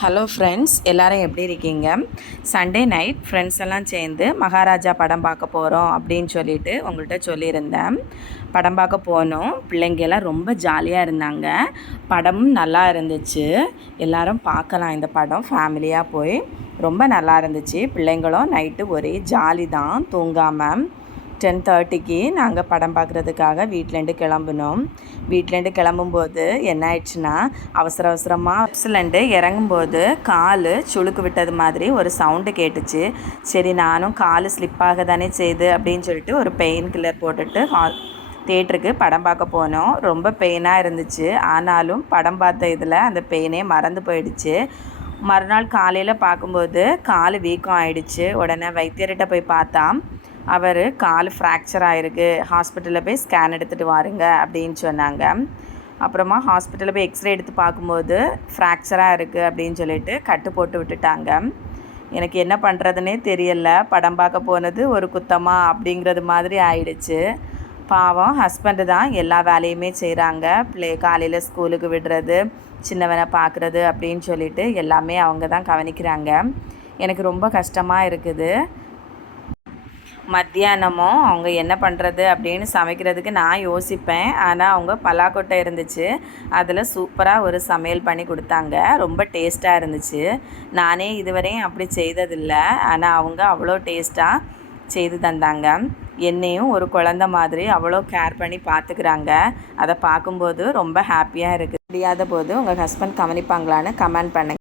Hello friends, எல்லோரும் எப்படி இருக்கீங்க? சண்டே நைட் ஃப்ரெண்ட்ஸ் எல்லாம் சேர்ந்து மகாராஜா படம் பார்க்க போகிறோம் அப்படின்னு சொல்லிட்டு உங்கள்கிட்ட சொல்லியிருந்தேன். படம் பார்க்க போனோம். பிள்ளைங்கெல்லாம் ரொம்ப ஜாலியாக இருந்தாங்க. படமும் நல்லா இருந்துச்சு. எல்லோரும் பார்க்கலாம் இந்த படம் ஃபேமிலியாக போய். ரொம்ப நல்லா இருந்துச்சு. பிள்ளைங்களும் நைட்டு ஒரே ஜாலி தான், தூங்காமல். 10:30க்கு நாங்கள் படம் பார்க்குறதுக்காக வீட்டிலேருந்து கிளம்புனோம். வீட்டிலேருந்து கிளம்பும்போது என்ன ஆயிடுச்சுன்னா, அவசரமாக பஸ்லேருந்து இறங்கும்போது கால் சுளுக்கு விட்டது மாதிரி ஒரு சவுண்டு கேட்டுச்சு. சரி, நானும் கால் ஸ்லிப்பாக தானே செய்யுது அப்படின்னு சொல்லிட்டு ஒரு பெயின் கில்லர் போட்டுட்டு தேட்டருக்கு படம் பார்க்க போனோம். ரொம்ப பெயினாக இருந்துச்சு. ஆனாலும் படம் பார்த்த இதில் அந்த பெயினே மறந்து போயிடுச்சு. மறுநாள் காலையில் பார்க்கும்போது கால் வீக்கம் ஆயிடுச்சு. உடனே வைத்தியர்கிட்ட போய் பார்த்தா அவர் கால் ஃப்ராக்சர் ஆகிருக்கு, ஹாஸ்பிட்டலில் போய் ஸ்கேன் எடுத்துகிட்டு வாருங்க அப்படின்னு சொன்னாங்க. அப்புறமா ஹாஸ்பிட்டலில் போய் எக்ஸ்ரே எடுத்து பார்க்கும்போது ஃப்ராக்சராக இருக்குது அப்படின்னு சொல்லிட்டு கட்டு போட்டு விட்டுட்டாங்க. எனக்கு என்ன பண்ணுறதுனே தெரியல. படம் பார்க்க போனது ஒரு குத்தமா அப்படிங்கிறது மாதிரி ஆயிடுச்சு. பாவம் ஹஸ்பண்டு தான் எல்லா வேலையுமே செய்கிறாங்க. காலையில் ஸ்கூலுக்கு விடுறது, சின்னவனை பார்க்குறது அப்படின்னு சொல்லிட்டு எல்லாமே அவங்க தான் கவனிக்கிறாங்க. எனக்கு ரொம்ப கஷ்டமாக இருக்குது. மத்தியானமும் அவங்க என்ன பண்ணுறது அப்படின்னு சமைக்கிறதுக்கு நான் யோசிப்பேன். ஆனால் அவங்க பலாக்கொட்டை இருந்துச்சு, அதில் சூப்பராக ஒரு சமையல் பண்ணி கொடுத்தாங்க. ரொம்ப டேஸ்ட்டாக இருந்துச்சு. நானே இதுவரையும் அப்படி செய்ததில்லை. ஆனால் அவங்க அவ்வளோ டேஸ்ட்டாக செய்து தந்தாங்க. என்னையும் ஒரு குழந்த மாதிரி அவ்வளோ கேர் பண்ணி பார்த்துக்கிறாங்க. அதை பார்க்கும்போது ரொம்ப ஹாப்பியாக இருக்குது. முடியாத போது உங்கள் ஹஸ்பண்ட் கவனிப்பாங்களான்னு கமெண்ட் பண்ணுங்கள்.